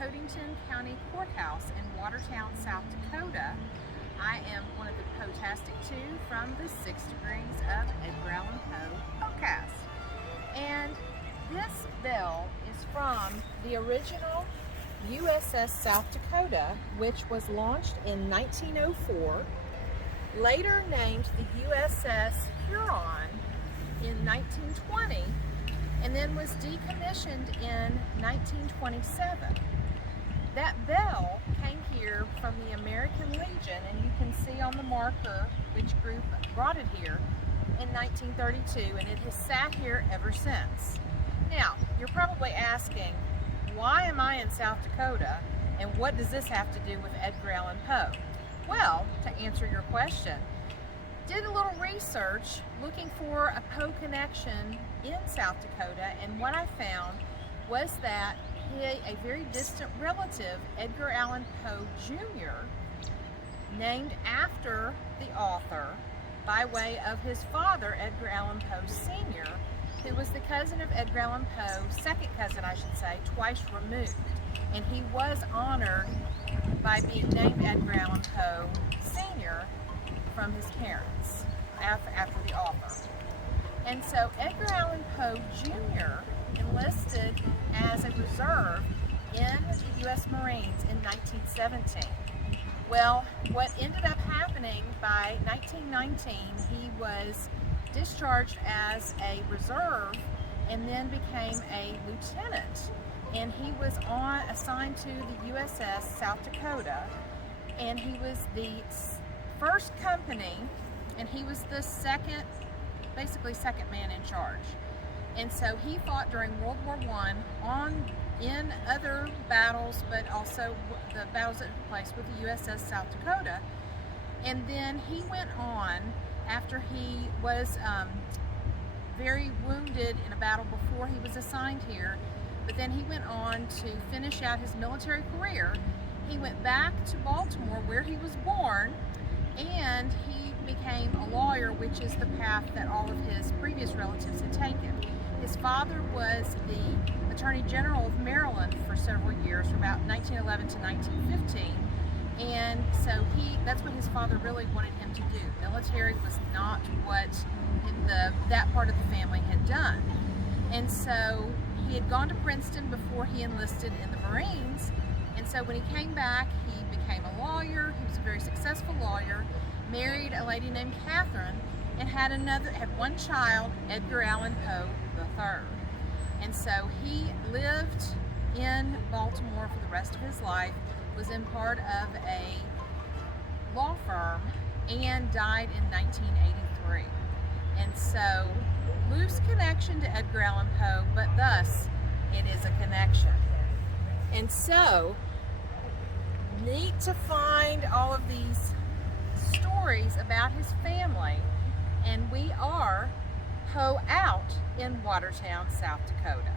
Codington County Courthouse in Watertown, South Dakota. I am one of the Poe-tastic two from the 6 Degrees of Edgar Allan Poe podcast. And this bell is from the original USS South Dakota, which was launched in 1904, later named the USS Huron in 1920, and then was decommissioned in 1927. That bell came here from the American Legion, and you can see on the marker which group brought it here in 1932, and it has sat here ever since. Now, you're probably asking, why am I in South Dakota, and what does this have to do with Edgar Allan Poe? Well, to answer your question, did a little research looking for a Poe connection in South Dakota, and what I found was that a very distant relative, Edgar Allan Poe Jr., named after the author by way of his father, Edgar Allan Poe Sr., who was the cousin of Edgar Allan Poe, second cousin I should say, twice removed. And he was honored by being named Edgar Allan Poe Sr. from his parents after the author. And so Edgar Allan Poe Jr. enlisted as a reserve in the U.S. Marines in 1917. Well, what ended up happening by 1919, he was discharged as a reserve and then became a lieutenant. And he was assigned to the USS South Dakota, and he was the first company, and he was the basically second man in charge. And so he fought during World War I in other battles, but also the battles that took place with the USS South Dakota. And then he went on, after he was very wounded in a battle before he was assigned here, but then he went on to finish out his military career. He went back to Baltimore, where he was born, and he became a lawyer, which is the path that all of his previous relatives had taken. His father was the Attorney General of Maryland for several years, from about 1911 to 1915, and so that's what his father really wanted him to do. Military was not what that part of the family had done. And so he had gone to Princeton before he enlisted in the Marines, and so when he came back, he became a lawyer. He was a very successful lawyer, married a lady named Catherine, and had one child, Edgar Allan Poe III. And so he lived in Baltimore for the rest of his life, was in part of a law firm, and died in 1983. And so, loose connection to Edgar Allan Poe, but thus it is a connection. And so, neat to find all of these stories about his family, and we are Poe out in Watertown, South Dakota.